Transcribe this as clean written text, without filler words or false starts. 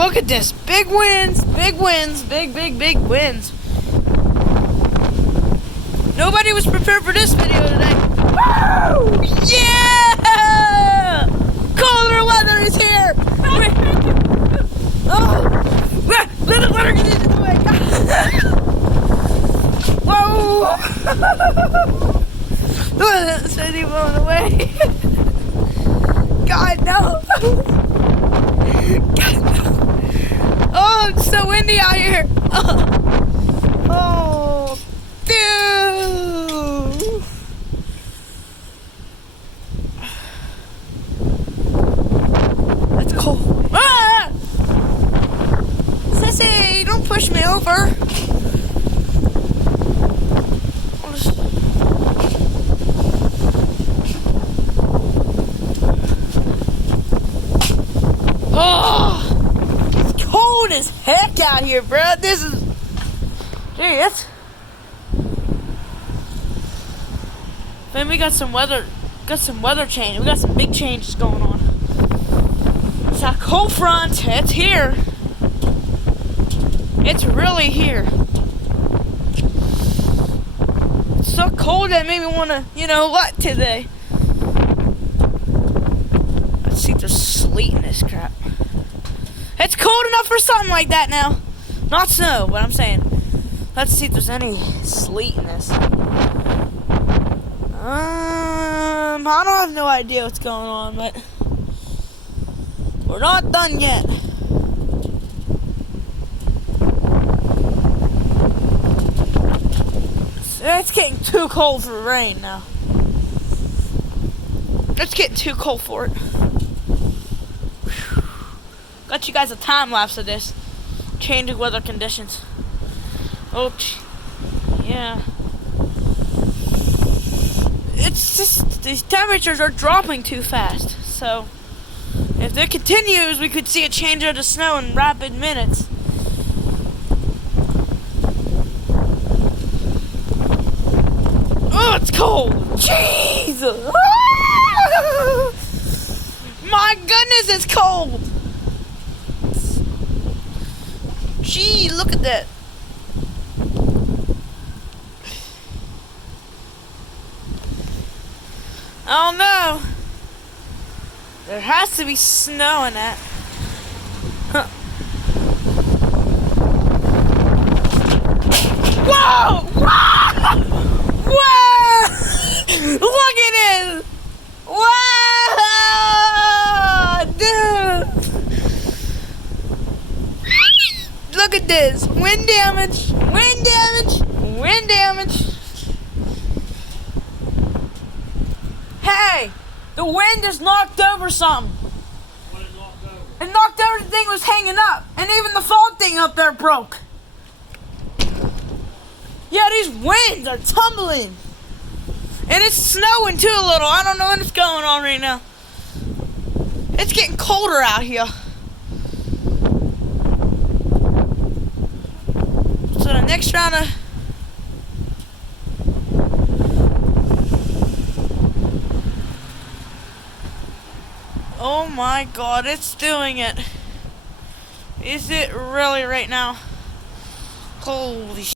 look at this. Big wins, big wins, big wins. Nobody was prepared for this video today. Woo! Yeah! Colder weather is here. Oh, let her get into the way. Whoa! It's already blowing away. God, no. God, no. Oh, it's so windy out here. Oh, dude. That's cold. Ah! Sissy, don't push me over. Oh, it's cold as heck out here, bro. This is, gee, that's. Man, we got some weather change. We got some big changes going on. It's a cold front. It's here. It's really here. It's so cold that made me want to, you know what, today. Let's see if there's sleet in this crap. It's cold enough for something like that now. Not snow, but I'm saying. Let's see if there's any sleet in this. I don't have no idea what's going on, but we're not done yet. It's getting too cold for rain now. It's getting too cold for it. Got you guys a time lapse of this. Changing weather conditions. Oh, yeah. It's just, these temperatures are dropping too fast. So, if it continues, we could see a change of the snow in rapid minutes. Oh, it's cold. Jesus. My goodness, it's cold. Gee, look at that. I don't know. There has to be snow in that. Huh. Whoa! Whoa! Whoa! Look at it! Whoa! Dude! Look at this. Wind damage. Wind damage. Wind damage. Hey! The wind just knocked over something. What it knocked over? It knocked over the thing that was hanging up. And even the phone thing up there broke. Yeah, these winds are tumbling. And it's snowing too a little. I don't know what's going on right now. It's getting colder out here. So the next round of... Oh my God, it's doing it. Is it really right now? Holy